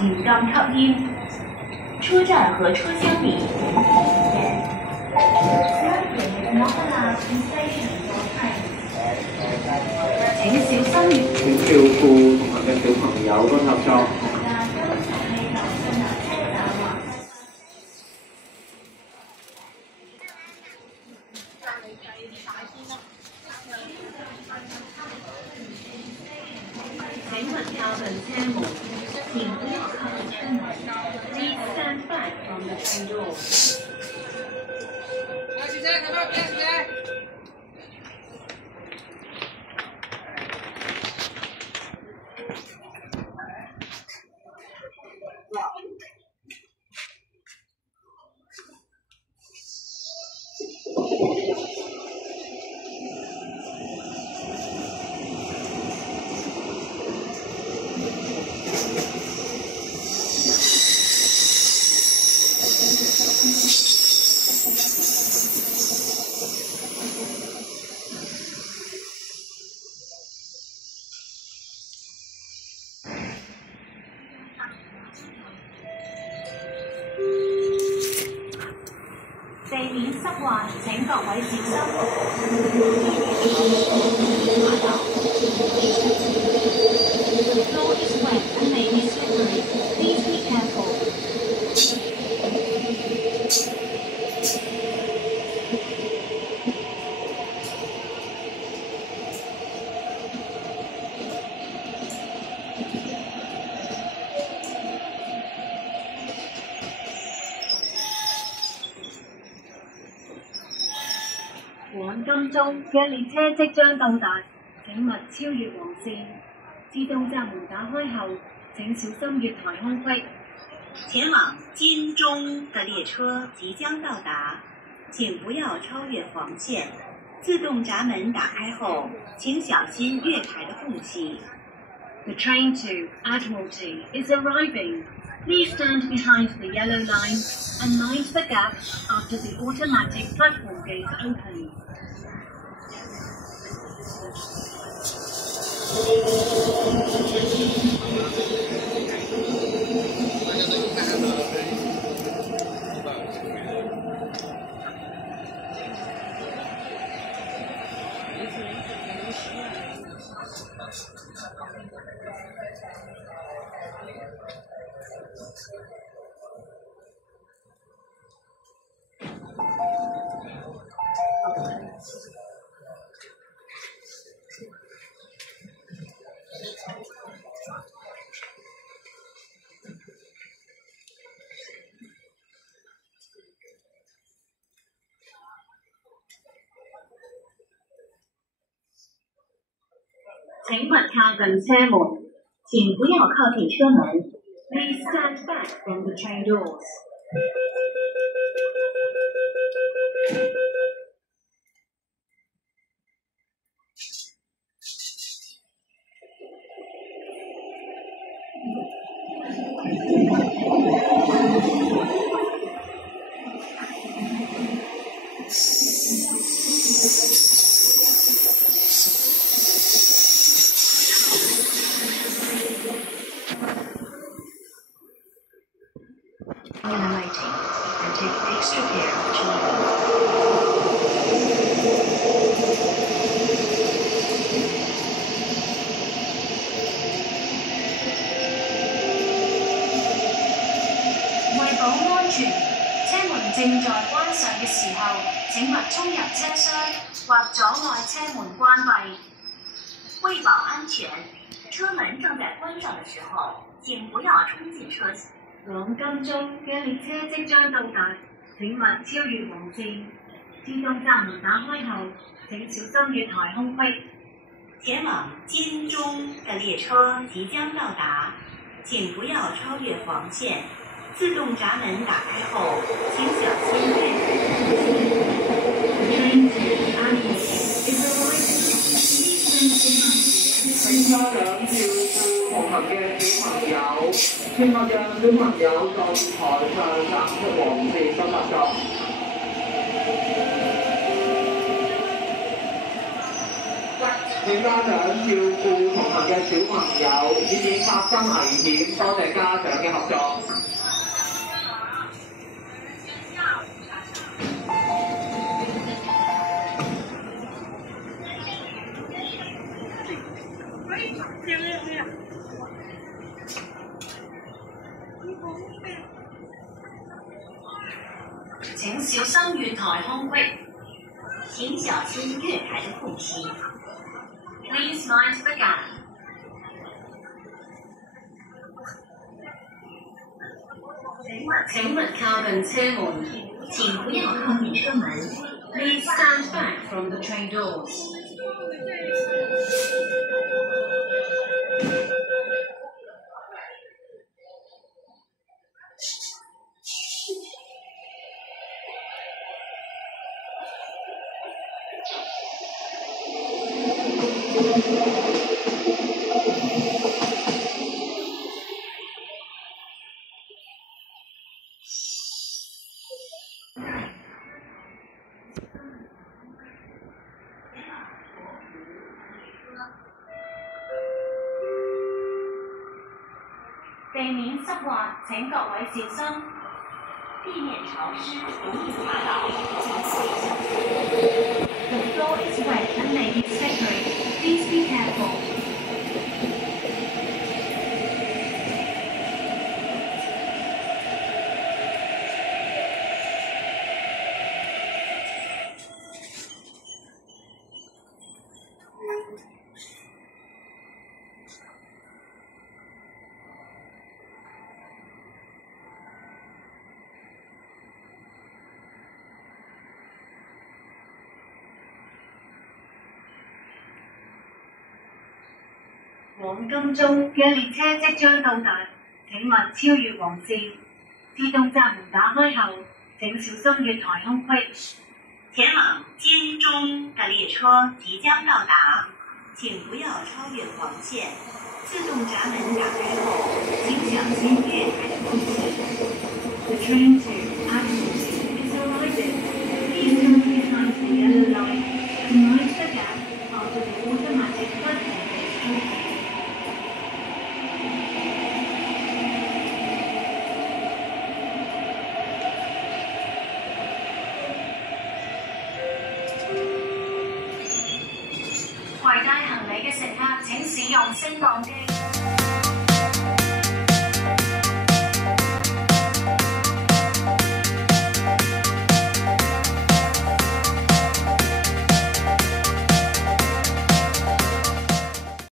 严禁吸烟。车站和车厢里。請小心。請照顧同埋嘅小朋友多合作。請勿靠近車門，請不要靠近車門。Please stand back from the train door。小姐，睇翻小姐。地面濕滑，請各位小心。Floor is wet and may be slippery. Please be careful. 往金鐘嘅列車即將到達，請勿超越黃線。自動閘門打開後，請小心月台空隙。前往金鐘的列車即將到達，請不要超越黃線。自動閘門打開後，請小心月台的縫隙。The train to Admiralty is arriving. Please stand behind the yellow line and mind the gap after the automatic platform gates open.請勿靠近車門，請不要靠近車門。Please stand back from the train doors. When alighting, and take extra care of children. 為保安全，車門正在關上嘅時候，請勿衝入車廂或阻礙車門關閉。為保安全，車門正在關上的時候，請不要衝進車廂。往金鐘嘅列車即將到達，請勿超越黃線。自動閘門打開後，請小心月台空隙。前往金鐘嘅列車即將到達，請不要超越黃線。自動閘門打開後，請小心月台空隙。請家長照顧同行嘅小朋友，請勿讓小朋友在台上踏出黃線不合作。請家長照顧同行嘅小朋友，以免發生危險。多謝家長嘅合作。請小心月台空隙。請小心月台的空隙。Please mind the gap。請勿靠近車門。請不要靠近車門。Please stand back from the train doors。地面濕滑，請各位小心。地面潮濕，容易滑倒，請小心。The floor is wet and may be slippery. Please be careful. 往金鐘嘅列車即將到達，請勿超越黃線。自動閘門打開後，請小心月台空隙。前往金鐘的列車即將到達，請不要超越黃線。自動閘門打開後，請小心月台的空隙。The train to Ashford is arriving. Please don't behind the yellow line and mind the gap after the automatic platform is open. 攜帶行李嘅乘客請使用升降機。